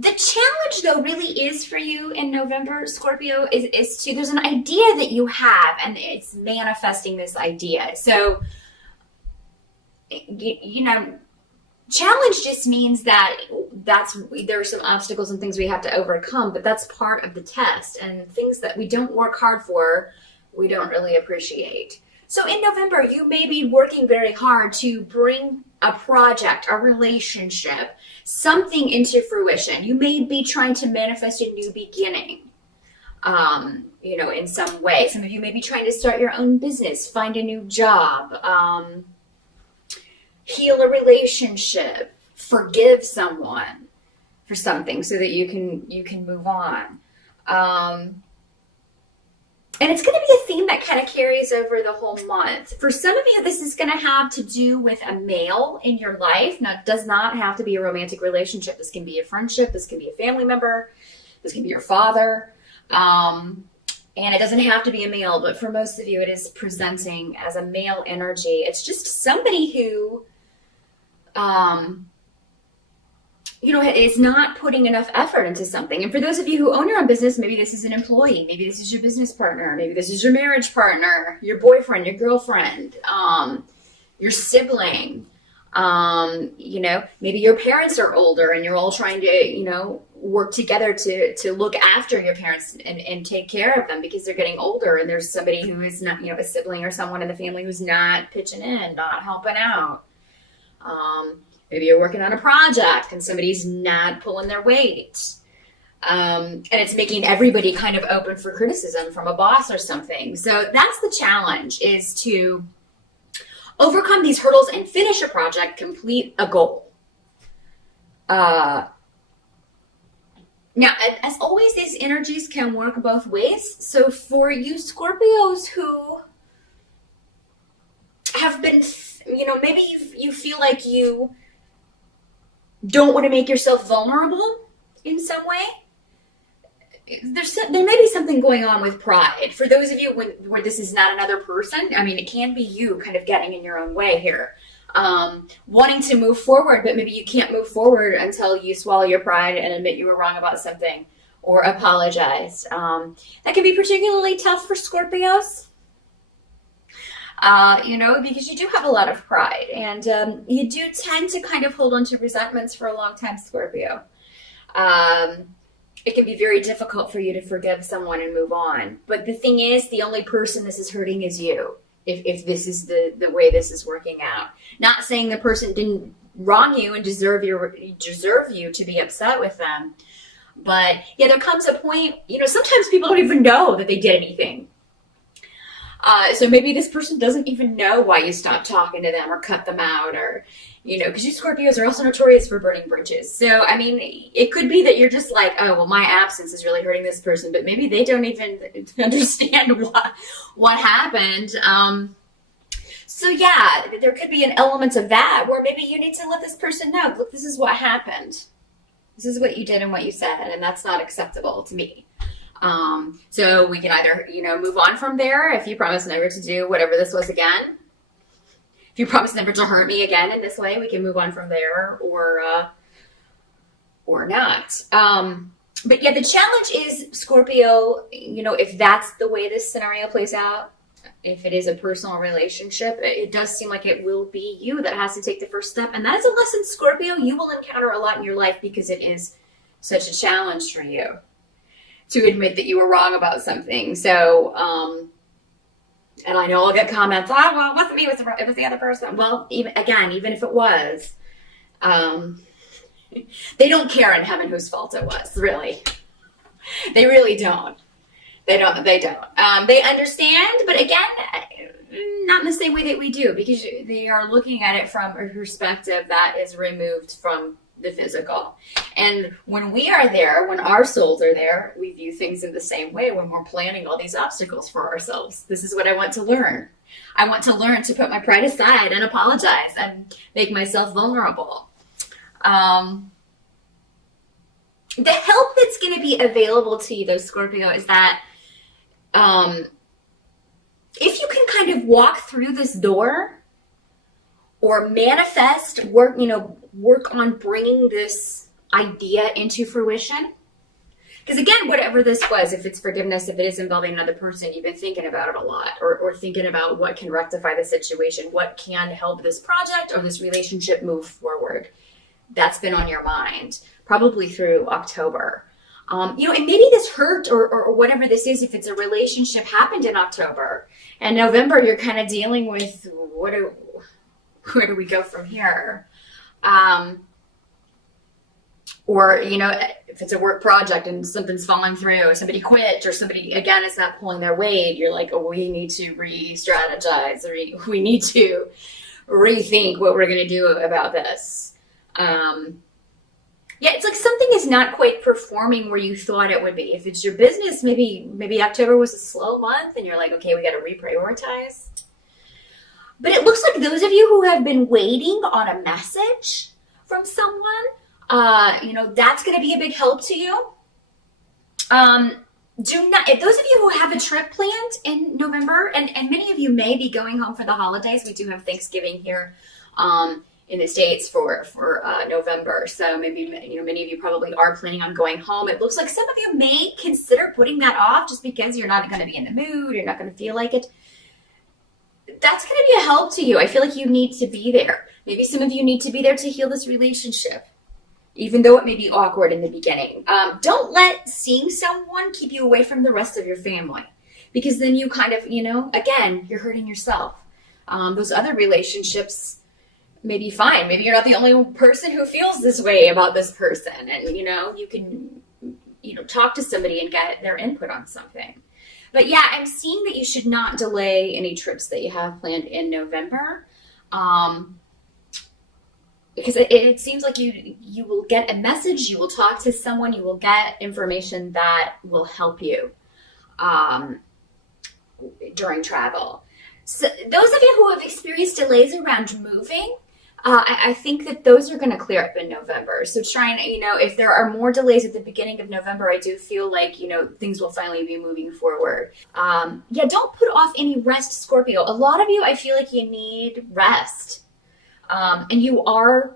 The challenge, though, really is for you in November, Scorpio, is to, there's an idea that you have, and it's manifesting this idea. So, you know, challenge just means that there are some obstacles and things we have to overcome, but that's part of the test. And things that we don't work hard for, we don't really appreciate. So in November, you may be working very hard to bring a project, a relationship, something into fruition. You may be trying to manifest a new beginning, you know, in some way. Some of you may be trying to start your own business, find a new job, heal a relationship, forgive someone for something so that you can move on. And it's going to be a theme that kind of carries over the whole month. For some of you, this is going to have to do with a male in your life. Now, it does not have to be a romantic relationship. This can be a friendship. This can be a family member. This can be your father. And it doesn't have to be a male, but for most of you, it is presenting as a male energy. It's just somebody who, you know, is not putting enough effort into something. And for those of you who own your own business, maybe this is an employee, maybe this is your business partner, maybe this is your marriage partner, your boyfriend, your girlfriend, your sibling, you know, maybe your parents are older and you're all trying to, you know, work together to look after your parents and take care of them because they're getting older, and there's somebody who is not, you know, a sibling or someone in the family who's not pitching in, not helping out. Maybe you're working on a project and somebody's not pulling their weight. And it's making everybody kind of open for criticism from a boss or something. So that's the challenge, is to overcome these hurdles and finish a project, complete a goal. Now, as always, these energies can work both ways. So for you Scorpios who have been, you know, maybe you feel like you don't want to make yourself vulnerable in some way. There may be something going on with pride. For those of you where this is not another person, I mean, it can be you kind of getting in your own way here. Wanting to move forward, but maybe you can't move forward until you swallow your pride and admit you were wrong about something or apologize. That can be particularly tough for Scorpios. You know, because you do have a lot of pride, and you do tend to kind of hold on to resentments for a long time, Scorpio. It can be very difficult for you to forgive someone and move on. But the thing is, the only person this is hurting is you, if this is the way this is working out. Not saying the person didn't wrong you and deserve you to be upset with them. But yeah, there comes a point, you know, sometimes people don't even know that they did anything. So maybe this person doesn't even know why you stopped talking to them or cut them out, or, you know, because you Scorpios are also notorious for burning bridges. So, I mean, it could be that you're just like, oh, well, my absence is really hurting this person, but maybe they don't even understand what happened. So yeah, there could be an element of that where maybe you need to let this person know, look, this is what happened. This is what you did and what you said, and that's not acceptable to me. So we can either, you know, move on from there. If you promise never to do whatever this was again, if you promise never to hurt me again in this way, we can move on from there, or not. But yeah, the challenge is, Scorpio, you know, if that's the way this scenario plays out, if it is a personal relationship, it does seem like it will be you that has to take the first step. And that is a lesson, Scorpio, you will encounter a lot in your life, because it is such a challenge for you to admit that you were wrong about something. So, and I know I'll get comments, oh, well, it wasn't me, it was the other person. Well, even if it was, they don't care in heaven whose fault it was, really. They really don't. They don't. They understand, but again, not in the same way that we do, because they are looking at it from a perspective that is removed from the physical. And when we are there, when our souls are there, we view things in the same way when we're planning all these obstacles for ourselves. This is what I want to learn. I want to learn to put my pride aside and apologize and make myself vulnerable. The help that's going to be available to you, though, Scorpio, is that if you can kind of walk through this door, or manifest, work on bringing this idea into fruition. Because again, whatever this was, if it's forgiveness, if it is involving another person, you've been thinking about it a lot, or thinking about what can rectify the situation, what can help this project or this relationship move forward. That's been on your mind, probably through October. And maybe this hurt or whatever this is, if it's a relationship, happened in October. And November, you're kind of dealing with where do we go from here? Or, if it's a work project and something's falling through, somebody quit, or somebody, again, is not pulling their weight, you're like, oh, we need to re-strategize, or we need to rethink what we're going to do about this. It's like something is not quite performing where you thought it would be. If it's your business, maybe October was a slow month and you're like, okay, we got to reprioritize. But it looks like those of you who have been waiting on a message from someone, that's going to be a big help to you. If those of you who have a trip planned in November, and many of you may be going home for the holidays, we do have Thanksgiving here in the States for November. So maybe, many of you probably are planning on going home. It looks like some of you may consider putting that off just because you're not going to be in the mood, you're not going to feel like it. That's going to be a help to you. I feel like you need to be there. Maybe some of you need to be there to heal this relationship, even though it may be awkward in the beginning. Don't let seeing someone keep you away from the rest of your family, because then you kind of, again, you're hurting yourself. Those other relationships may be fine. Maybe you're not the only person who feels this way about this person, and, you can, talk to somebody and get their input on something. But yeah, I'm seeing that you should not delay any trips that you have planned in November. Because it seems like you will get a message, you will talk to someone, you will get information that will help you during travel. So those of you who have experienced delays around moving, I think that those are going to clear up in November. So try and, if there are more delays at the beginning of November, I do feel like, things will finally be moving forward. Don't put off any rest, Scorpio. A lot of you, I feel like you need rest. And you are,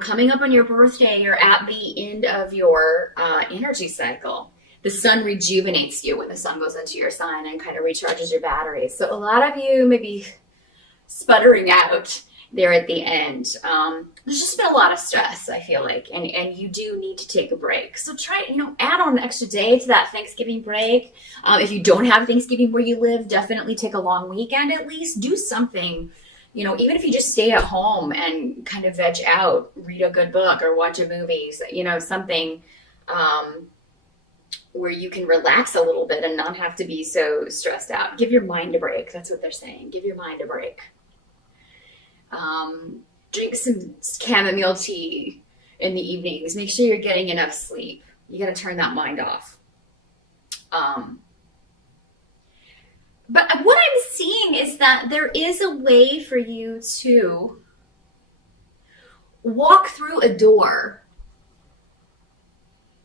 coming up on your birthday, you're at the end of your energy cycle. The sun rejuvenates you when the sun goes into your sign and kind of recharges your batteries. So a lot of you may be sputtering out there at the end. There's just been a lot of stress, I feel like, and you do need to take a break. So try, add on an extra day to that Thanksgiving break. If you don't have Thanksgiving where you live, definitely take a long weekend at least. Do something. Even if you just stay at home and kind of veg out, read a good book or watch a movie, something where you can relax a little bit and not have to be so stressed out. Give your mind a break. That's what they're saying. Give your mind a break. Drink some chamomile tea in the evenings. Make sure you're getting enough sleep. You got to turn that mind off. But what I'm seeing is that there is a way for you to walk through a door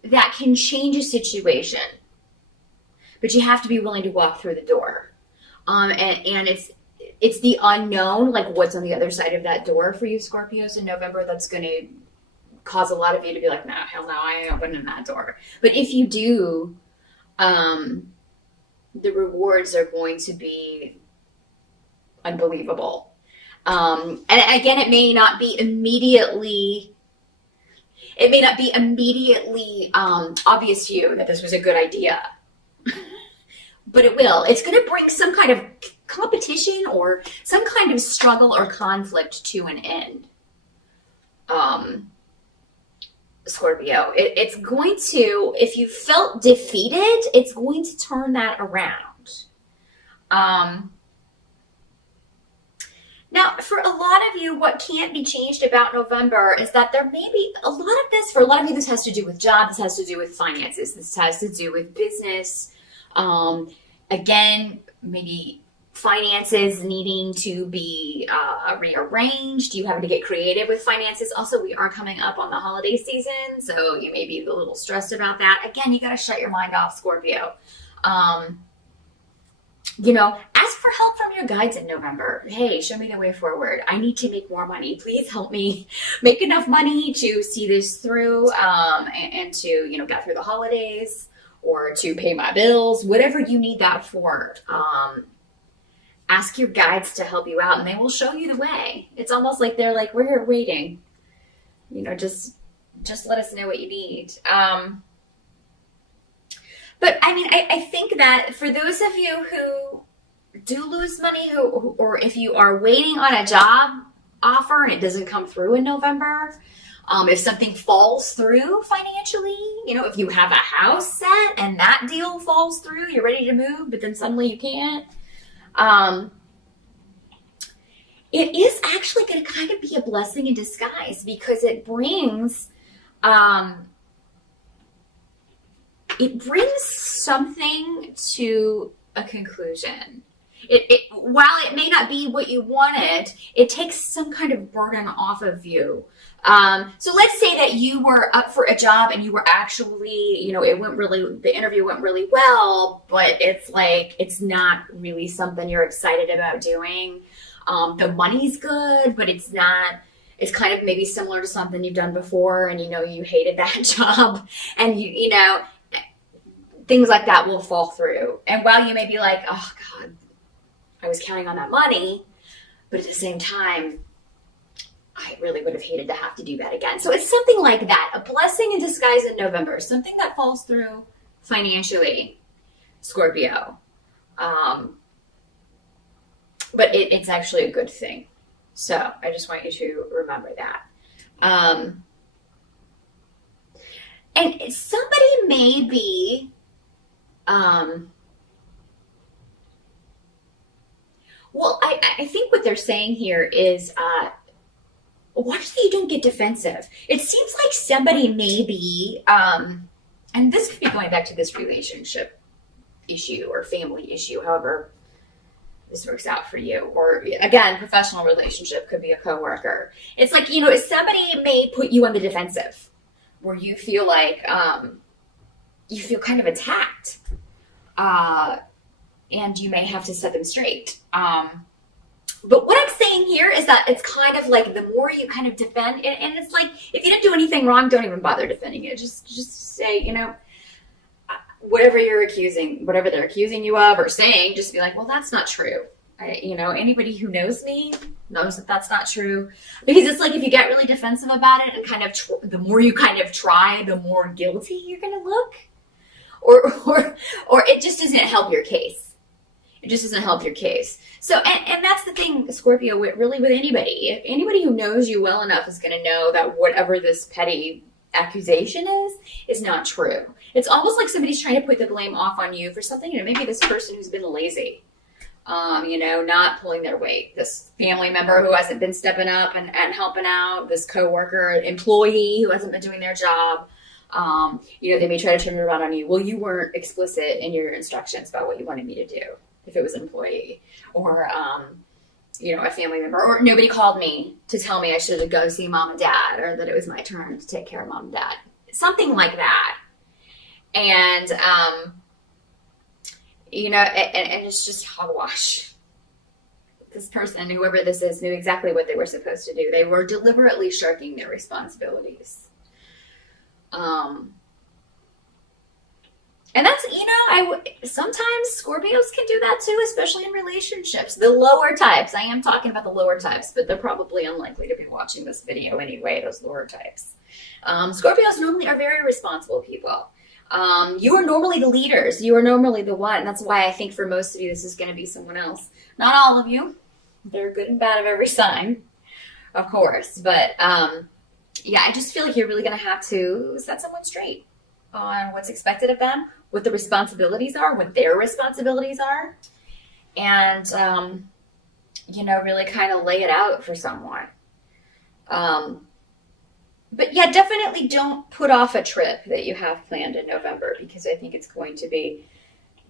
that can change a situation. But you have to be willing to walk through the door. And it's the unknown, like what's on the other side of that door for you, Scorpios, in November, that's going to cause a lot of you to be like, no, hell no, I ain't opening that door. But if you do, the rewards are going to be unbelievable. And again, it may not be immediately obvious to you that this was a good idea, but it will. It's going to bring some kind of competition or some kind of struggle or conflict to an end. Scorpio, it's going to, if you felt defeated, it's going to turn that around. Now, for a lot of you, what can't be changed about November is that there may be a lot of this, for a lot of you, this has to do with job, this has to do with finances, this has to do with business. Again, maybe finances needing to be rearranged. You having to get creative with finances. Also, we are coming up on the holiday season, so you may be a little stressed about that. Again, you got to shut your mind off, Scorpio. ask for help from your guides in November. Hey, show me the way forward. I need to make more money. Please help me make enough money to see this through, and to, get through the holidays, or to pay my bills, whatever you need that for. Ask your guides to help you out, and they will show you the way. It's almost like they're like, we're here waiting. Just let us know what you need. But I think that for those of you who do lose money, or if you are waiting on a job offer and it doesn't come through in November, if something falls through financially, if you have a house set and that deal falls through, you're ready to move, but then suddenly you can't. It is actually going to kind of be a blessing in disguise, because it brings something to a conclusion. While it may not be what you wanted, it takes some kind of burden off of you. So let's say that you were up for a job and you were actually, the interview went really well, but it's not really something you're excited about doing. The money's good, but it's not. It's kind of maybe similar to something you've done before, and you hated that job, and things like that will fall through. And while you may be like, oh God, I was counting on that money, but at the same time, I really would have hated to have to do that again. So it's something like that, a blessing in disguise in November, something that falls through financially, Scorpio. But it's actually a good thing. So I just want you to remember that. And somebody may be, I think what they're saying here is, watch that you don't get defensive. It seems like somebody may be, and this could be going back to this relationship issue or family issue, however this works out for you. Or again, professional relationship, could be a coworker. It's like, somebody may put you on the defensive, where you feel like, you feel kind of attacked. And you may have to set them straight. But what I'm saying here is that it's kind of like the more you kind of defend, and it's like, if you didn't do anything wrong, don't even bother defending it. Just say, whatever they're accusing you of or saying, just be like, well, that's not true. Anybody who knows me knows that that's not true. Because it's like, if you get really defensive about it and kind of, the more you kind of try, the more guilty you're going to look. Or it just doesn't help your case. It just doesn't help your case. So, and that's the thing, Scorpio, really with anybody. Anybody who knows you well enough is going to know that whatever this petty accusation is not true. It's almost like somebody's trying to put the blame off on you for something. Maybe this person who's been lazy, not pulling their weight. This family member who hasn't been stepping up and helping out. This coworker, employee who hasn't been doing their job. They may try to turn it around on you. Well, you weren't explicit in your instructions about what you wanted me to do. If it was an employee, or, a family member, or nobody called me to tell me I should go see mom and dad, or that it was my turn to take care of mom and dad. Something like that. And, and it's just hogwash. This person, whoever this is, knew exactly what they were supposed to do. They were deliberately shirking their responsibilities. And that's, sometimes Scorpios can do that too, especially in relationships. The lower types, I am talking about the lower types, but they're probably unlikely to be watching this video anyway, those lower types. Scorpios normally are very responsible people. You are normally the leaders. You are normally the one. That's why I think for most of you, this is going to be someone else. Not all of you. They're good and bad of every sign, of course. But, I just feel like you're really going to have to set someone straight on what's expected of them, what the responsibilities are, what their responsibilities are, and, really kind of lay it out for someone. But definitely don't put off a trip that you have planned in November, because I think it's going to be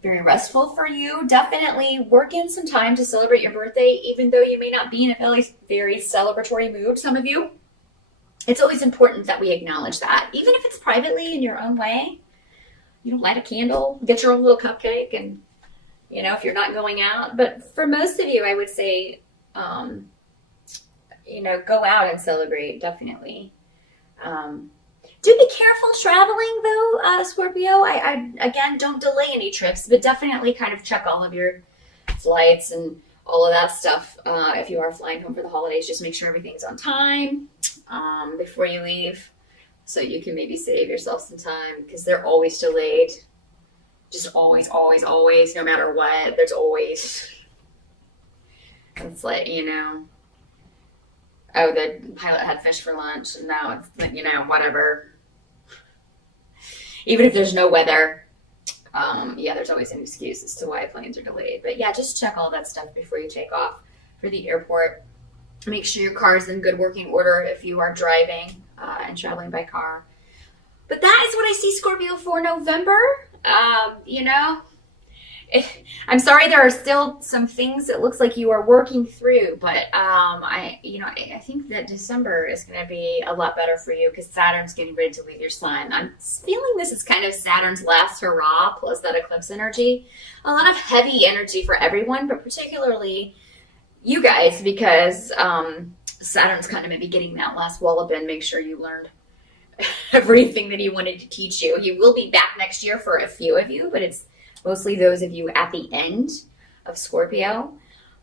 very restful for you. Definitely work in some time to celebrate your birthday, even though you may not be in a very, very celebratory mood, some of you. It's always important that we acknowledge that, even if it's privately in your own way. Light a candle, get your own little cupcake, and, you know, if you're not going out. But for most of you, I would say, you know, go out and celebrate, definitely. Do be careful traveling, though, Scorpio. I again, don't delay any trips, but definitely kind of check all of your flights and all of that stuff. If you are flying home for the holidays, just make sure everything's on time before you leave, so you can maybe save yourself some time, because they're always delayed. Just always, always, always, no matter what, there's always. It's like, you know, oh, the pilot had fish for lunch, and now it's, you know, whatever. Even if there's no weather, yeah, there's always an excuse as to why planes are delayed. But yeah, just check all that stuff before you take off for the airport. Make sure your car is in good working order if you are driving and traveling by car. But that is what I see, Scorpio, for November. You know, I'm sorry, there are still some things it looks like you are working through, but I think that December is going to be a lot better for you, because Saturn's getting ready to leave your sign. I'm feeling this is kind of Saturn's last hurrah, plus that eclipse energy. A lot of heavy energy for everyone, but particularly you guys, because Saturn's kind of maybe getting that last wallop in. Make sure you learned everything that he wanted to teach you. He will be back next year for a few of you, but it's mostly those of you at the end of Scorpio.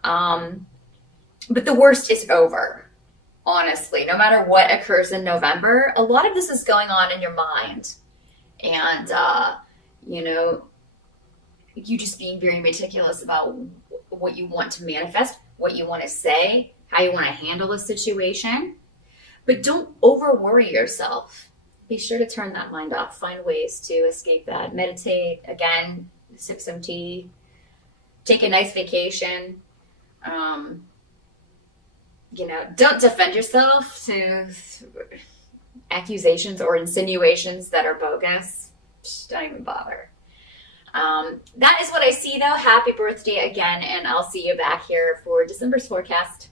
But the worst is over, honestly. No matter what occurs in November, a lot of this is going on in your mind. And, you know, you just being very meticulous about what you want to manifest, what you want to say, how you want to handle a situation. But don't over worry yourself. Be sure to turn that mind off. Find ways to escape that. Meditate, again, sip some tea, take a nice vacation. You know, don't defend yourself to accusations or insinuations that are bogus. Just don't even bother. That is what I see, though. Happy birthday again, and I'll see you back here for December's forecast.